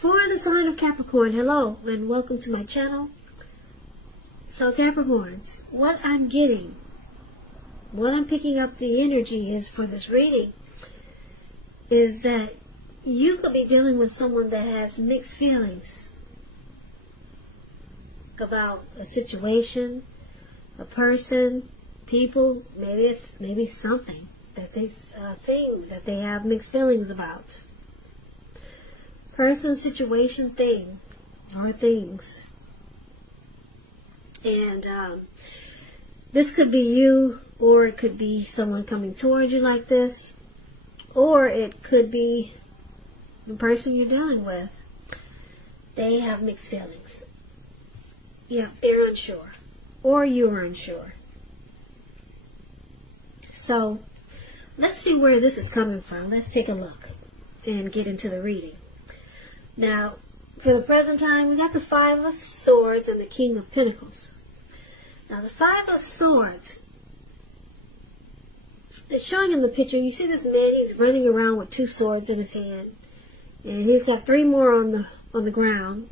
For the sign of Capricorn, hello and welcome to my channel. So Capricorns, what I'm getting, what I'm picking up the energy is for this reading is that you could be dealing with someone that has mixed feelings about a situation, a person, people, maybe something that they thing that they have mixed feelings about. Person, situation, thing, or things. And this could be you, or it could be someone coming toward you like this, or it could be the person you're dealing with. They have mixed feelings. Yeah, they're unsure, or you're unsure. So let's see where this is coming from. Let's take a look and get into the reading. Now, for the present time, we got the Five of Swords and the King of Pentacles. Now, the Five of Swords, it's showing in the picture, you see this man, he's running around with two swords in his hand. And he's got three more on the ground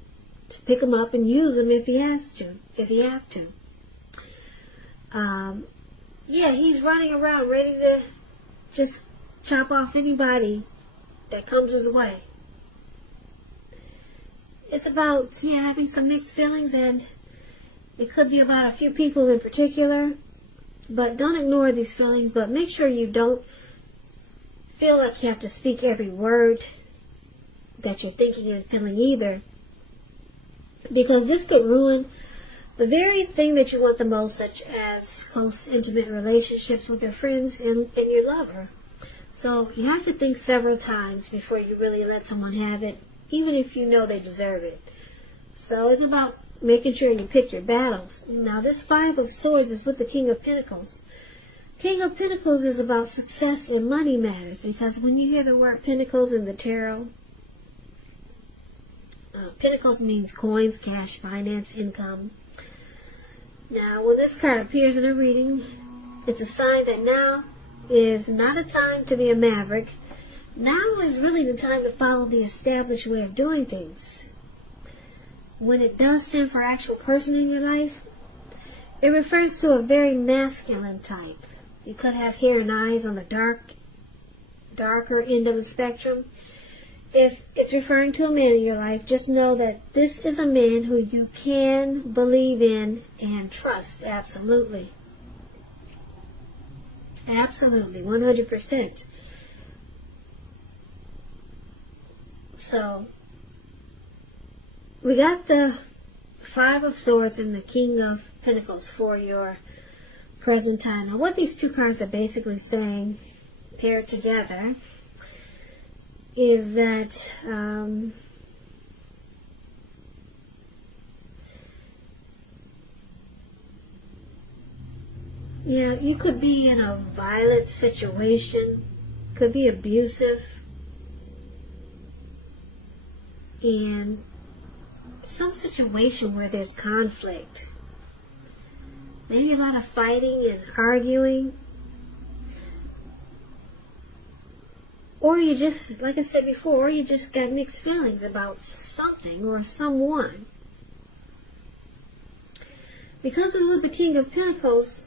to pick them up and use them if he has to, if he have to. Yeah, he's running around ready to just chop off anybody that comes his way. It's about, yeah, having some mixed feelings, and it could be about a few people in particular. But don't ignore these feelings, but make sure you don't feel like you have to speak every word that you're thinking and feeling either. Because this could ruin the very thing that you want the most, such as close, intimate relationships with your friends and your lover. So you have to think several times before you really let someone have it, even if you know they deserve it. So it's about making sure you pick your battles. Now this Five of Swords is with the King of Pentacles. King of Pentacles is about success in money matters, because when you hear the word Pentacles in the tarot, Pentacles means coins, cash, finance, income. Now when this card appears in a reading, it's a sign that now is not a time to be a maverick. Now is really the time to follow the established way of doing things. When it does stand for actual person in your life, it refers to a very masculine type. You could have hair and eyes on the darker end of the spectrum. If it's referring to a man in your life, just know that this is a man who you can believe in and trust, absolutely. Absolutely, 100%. So, we got the Five of Swords and the King of Pentacles for your present time. Now, what these two cards are basically saying, paired together, is that yeah, you could be in a violent situation, could be abusive, and some situation where there's conflict, maybe a lot of fighting and arguing, or you just, like I said before, you just got mixed feelings about something or someone. Because it's with the King of Pentacles,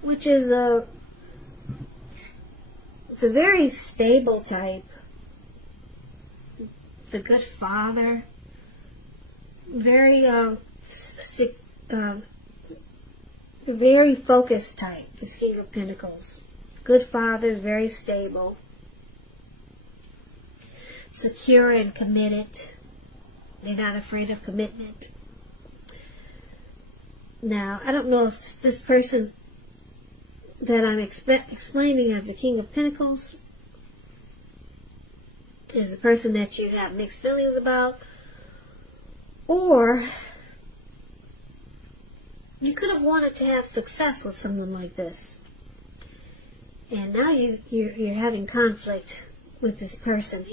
which is it's a very stable type. It's a good father, very very focused type, the King of Pentacles. Good fathers, very stable, secure and committed. They're not afraid of commitment. Now, I don't know if this person that I'm explaining as the King of Pentacles is the person that you have mixed feelings about, or you could have wanted to have success with someone like this, and now you're having conflict with this person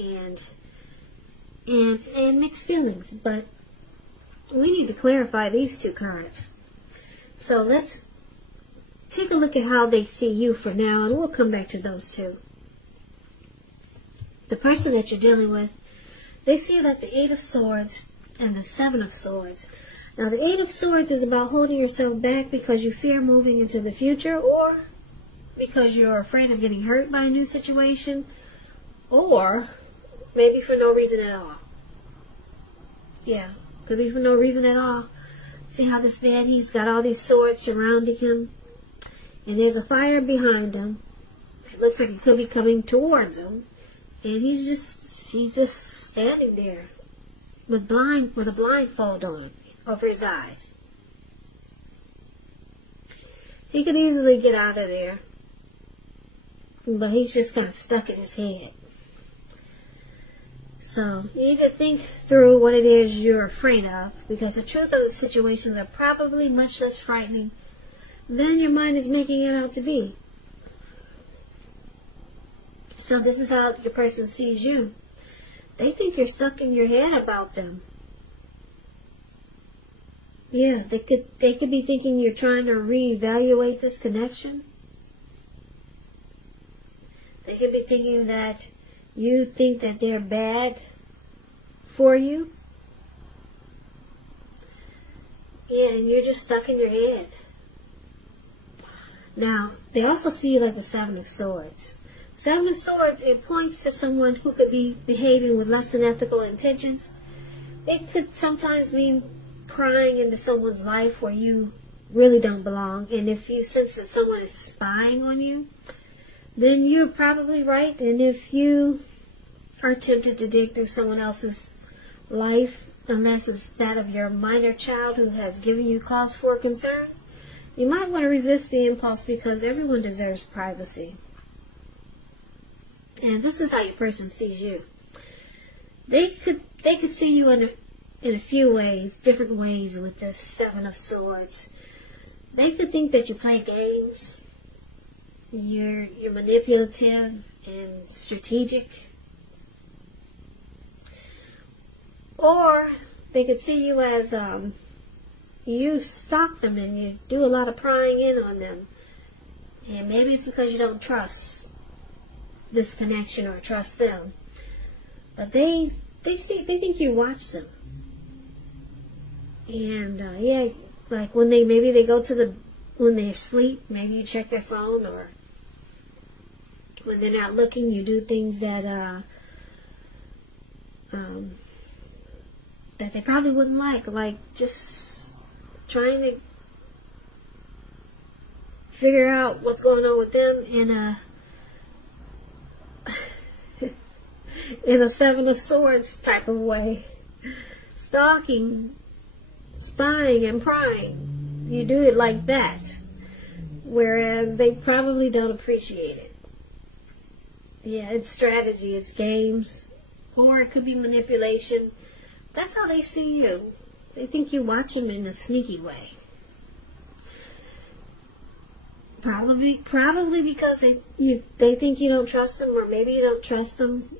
and mixed feelings. But we need to clarify these two cards. So let's take a look at how they see you for now, and we'll come back to those two. The person that you're dealing with They see like the Eight of Swords and the Seven of Swords. Now, the Eight of Swords is about holding yourself back because you fear moving into the future, or because you're afraid of getting hurt by a new situation, or maybe for no reason at all. Yeah, could be for no reason at all. See how this man, he's got all these swords surrounding him, and there's a fire behind him. It looks like he could be coming towards him, and he's just standing there with a blindfold on over his eyes. He could easily get out of there, but he's just kind of stuck in his head. So you need to think through what it is you're afraid of, because the truth of the situations are probably much less frightening than your mind is making it out to be. So this is how your person sees you. They think you're stuck in your head about them. Yeah, they could be thinking you're trying to reevaluate this connection. They could be thinking that you think that they're bad for you. Yeah, and you're just stuck in your head. Now, they also see you like the Seven of Swords. Seven of Swords, it points to someone who could be behaving with less than ethical intentions. It could sometimes mean prying into someone's life where you really don't belong. And if you sense that someone is spying on you, then you're probably right. And if you are tempted to dig through someone else's life, unless it's that of your minor child who has given you cause for concern, you might want to resist the impulse, because everyone deserves privacy. And this is how your person sees you. They could see you in a few ways, different ways with this Seven of Swords. They could think that you play games. You're manipulative and strategic. Or they could see you as you stalk them and you do a lot of prying in on them. And maybe it's because you don't trust this connection or trust them. But they think you watch them. And yeah, like when they go to when they're asleep, maybe you check their phone, or when they're not looking, you do things that that they probably wouldn't like just trying to figure out what's going on with them in a Seven of Swords type of way. Stalking, spying, and prying. You do it like that. Whereas they probably don't appreciate it. Yeah, it's strategy, it's games. Or it could be manipulation. That's how they see you. They think you watch them in a sneaky way. Probably because they think you don't trust them, or maybe you don't trust them,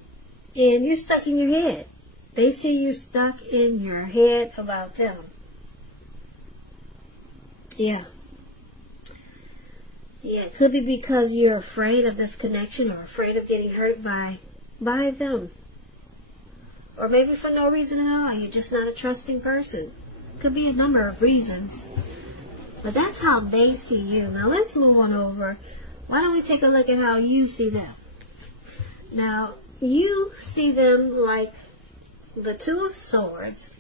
and you're stuck in your head. They see you stuck in your head about them. Yeah. Yeah, it could be because you're afraid of this connection, or afraid of getting hurt by them. Or maybe for no reason at all. You're just not a trusting person. Could be a number of reasons. But that's how they see you. Now let's move on over. Why don't we take a look at how you see them? Now, you see them like the Two of Swords.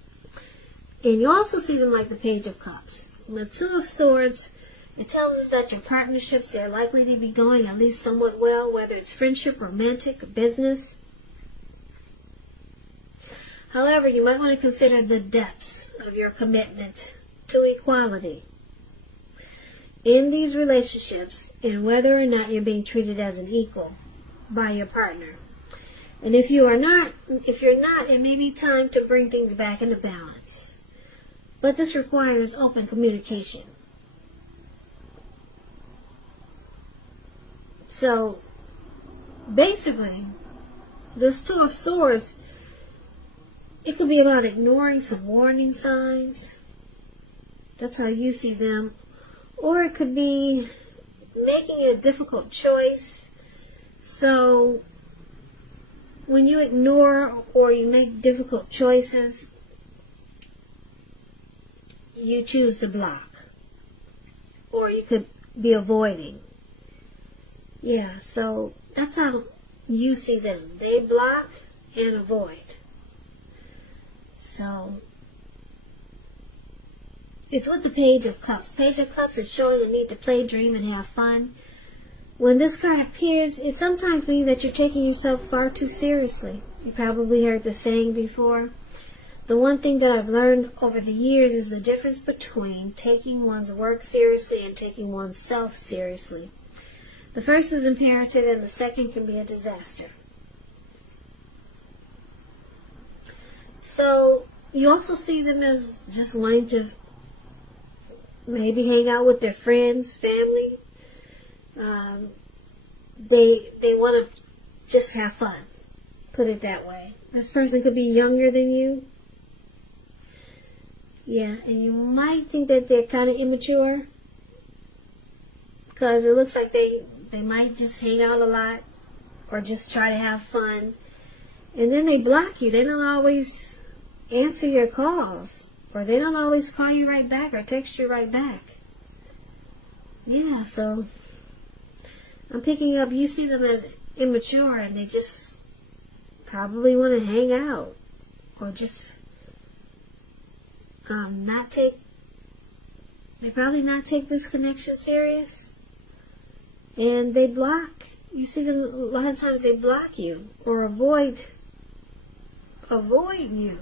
And you also see them like the Page of Cups. The Two of Swords, it tells us that your partnerships, they're likely to be going at least somewhat well, whether it's friendship, romantic, or business. However, you might want to consider the depths of your commitment to equality in these relationships, and whether or not you're being treated as an equal by your partner. And if you're not, it may be time to bring things back into balance. But this requires open communication. So, basically, this Two of Swords, it could be about ignoring some warning signs. That's how you see them. Or it could be making a difficult choice. So, when you ignore or you make difficult choices, you choose to block. Or you could be avoiding. Yeah, so that's how you see them. They block and avoid. So, it's with the Page of Cups. Page of Cups is showing the need to play, dream, and have fun. When this card appears, it sometimes means that you're taking yourself far too seriously. You probably heard the saying before. The one thing that I've learned over the years is the difference between taking one's work seriously and taking oneself seriously. The first is imperative and the second can be a disaster. So, you also see them as just wanting to maybe hang out with their friends, family. They want to just have fun. Put it that way. This person could be younger than you. Yeah, and you might think that they're kind of immature. Because it looks like they might just hang out a lot. Or just try to have fun. And then they block you. They don't always answer your calls. Or they don't always call you right back or text you right back. Yeah, so I'm picking up, you see them as immature and they just probably want to hang out. Or just they probably not take this connection serious. And they block. You see them, a lot of times they block you or avoid you.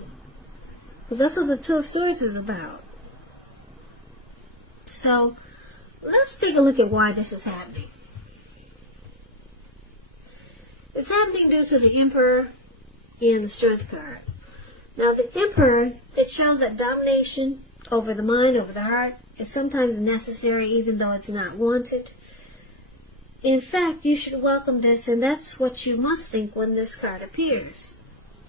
Because that's what the Two of Swords is about. So, let's take a look at why this is happening. It's happening due to the Emperor and the Strength card. Now, the Emperor, it shows that domination over the mind, over the heart, is sometimes necessary even though it's not wanted. In fact, you should welcome this, and that's what you must think when this card appears.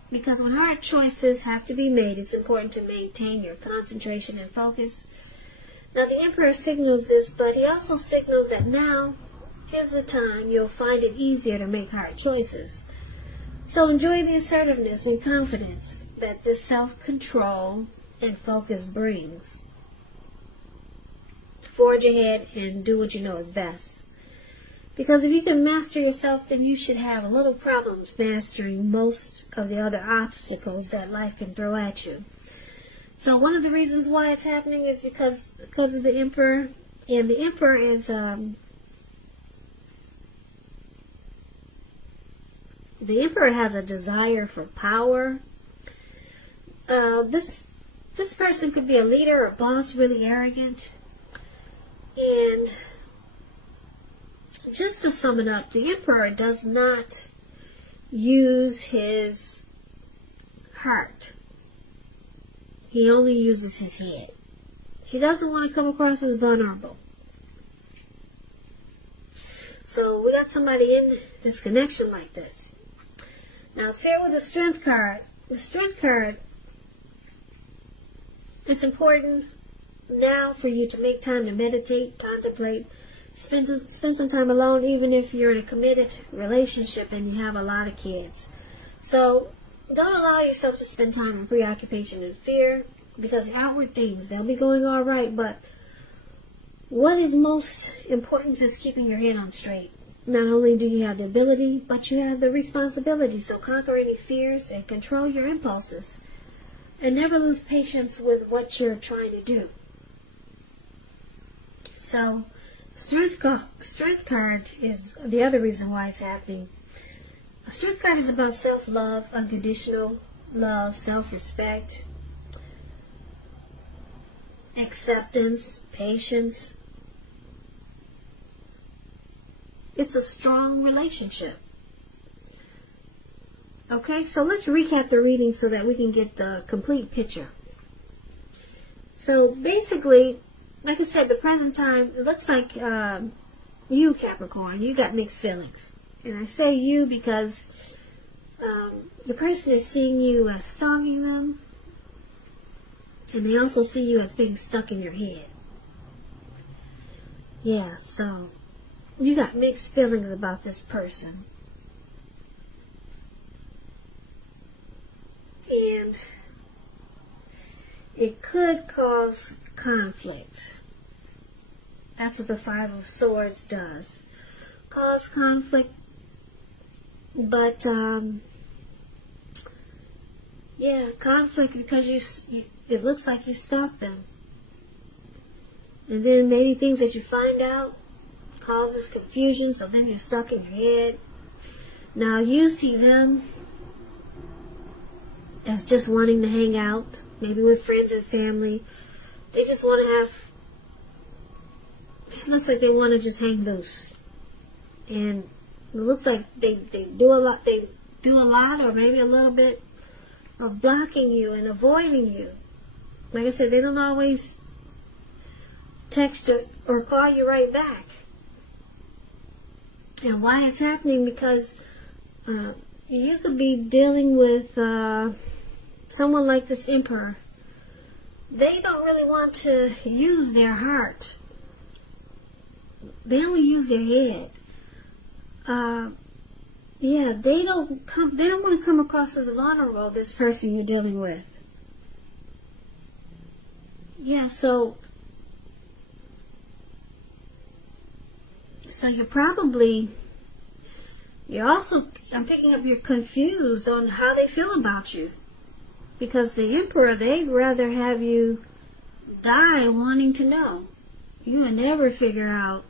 Because when hard choices have to be made, it's important to maintain your concentration and focus. Now, the Emperor signals this, but he also signals that now is the time you'll find it easier to make hard choices. So enjoy the assertiveness and confidence that this self-control and focus brings. Forge ahead and do what you know is best. Because if you can master yourself, then you should have a little problems mastering most of the other obstacles that life can throw at you. So one of the reasons why it's happening is because of the Emperor. And the Emperor is the Emperor has a desire for power. This person could be a leader or boss, really arrogant. And just to sum it up, the Emperor does not use his heart. He only uses his head. He doesn't want to come across as vulnerable. So we got somebody in this connection like this. Now, it's fair with the Strength card. The Strength card, it's important now for you to make time to meditate, contemplate, spend some time alone, even if you're in a committed relationship and you have a lot of kids. So, don't allow yourself to spend time in preoccupation and fear, because outward things, they'll be going all right, but what is most important is keeping your head on straight. Not only do you have the ability, but you have the responsibility. So conquer any fears and control your impulses. And never lose patience with what you're trying to do. So, Strength card is the other reason why it's happening. A Strength card is about self-love, unconditional love, self-respect, acceptance, patience. It's a strong relationship. Okay, so let's recap the reading so that we can get the complete picture. So basically, like I said, the present time, it looks like you, Capricorn, you got mixed feelings. And I say you because the person is seeing you as stalking them, and they also see you as being stuck in your head. Yeah, so you got mixed feelings about this person. it could cause conflict. That's what the Five of Swords does. Cause conflict. But, yeah, conflict because it looks like you stalked them. And then maybe things that you find out causes confusion, so then you're stuck in your head. Now you see them as just wanting to hang out, maybe with friends and family. They just want to have, it looks like they want to just hang loose. And it looks like they do a lot, or maybe a little bit of blocking you and avoiding you. Like I said, they don't always text or call you right back. And why it's happening, because you could be dealing with someone like this Emperor. They don't really want to use their heart. They only use their head. Yeah, they don't want to come across as vulnerable, this person you're dealing with. Yeah, so I'm picking up you're confused on how they feel about you. Because the Emperor, they'd rather have you die wanting to know. You would never figure out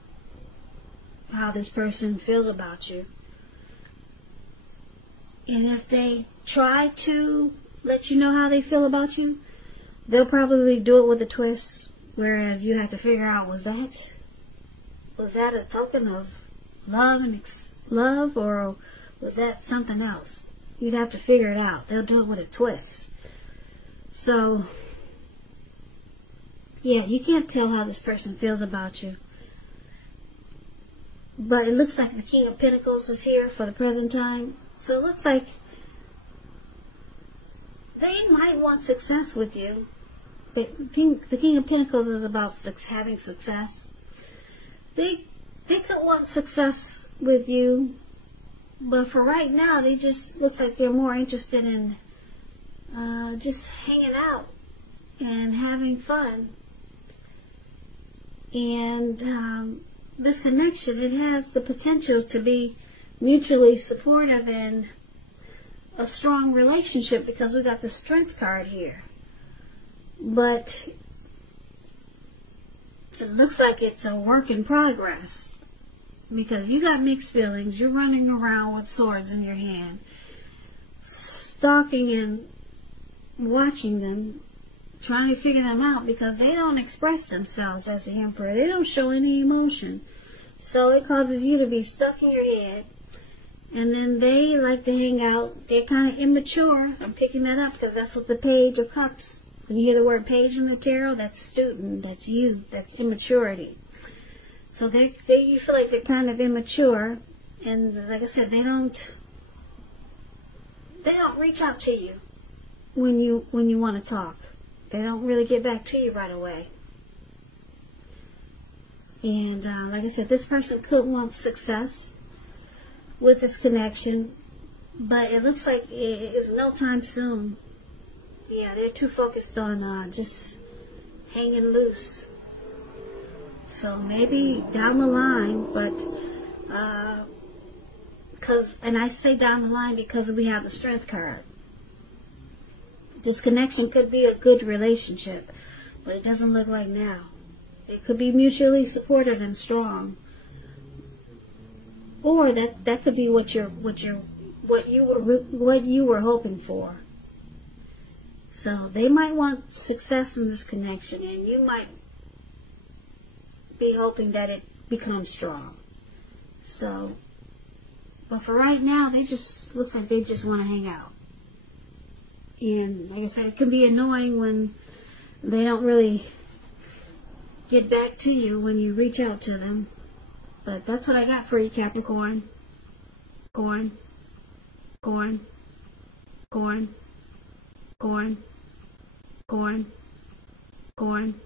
how this person feels about you. And if they try to let you know how they feel about you, they'll probably do it with a twist. Whereas you have to figure out, was that a token of love, or was that something else? You'd have to figure it out. They'll do it with a twist. So, yeah, you can't tell how this person feels about you. But it looks like the King of Pentacles is here for the present time. So it looks like they might want success with you. The King of Pentacles is about having success. They could want success with you, but for right now, they just looks like they're more interested in just hanging out and having fun. And this connection, it has the potential to be mutually supportive and a strong relationship, because we got the Strength card here. But it looks like it's a work in progress, because you got mixed feelings. You're running around with swords in your hand, stalking and watching them, trying to figure them out, because they don't express themselves as the Emperor. They don't show any emotion. So it causes you to be stuck in your head. And then they like to hang out. They're kind of immature. I'm picking that up because that's what the Page of Cups, when you hear the word page in the tarot, that's student, that's youth, that's immaturity. So you feel like they're kind of immature. And like I said, they don't reach out to you when you want to talk. They don't really get back to you right away. And like I said, this person could want success with this connection, but it looks like it's no time soon. Yeah, they're too focused on just hanging loose. So maybe down the line, but and I say down the line because we have the Strength card. This connection could be a good relationship, but it doesn't look like now. It could be mutually supportive and strong, or that could be what you were hoping for. So they might want success in this connection, and you might be hoping that it becomes strong. So, but for right now, looks like they just want to hang out. And like I said, it can be annoying when they don't really get back to you when you reach out to them. But that's what I got for you, Capricorn. Corn. Corn. Corn. Corn. Corn. Corn.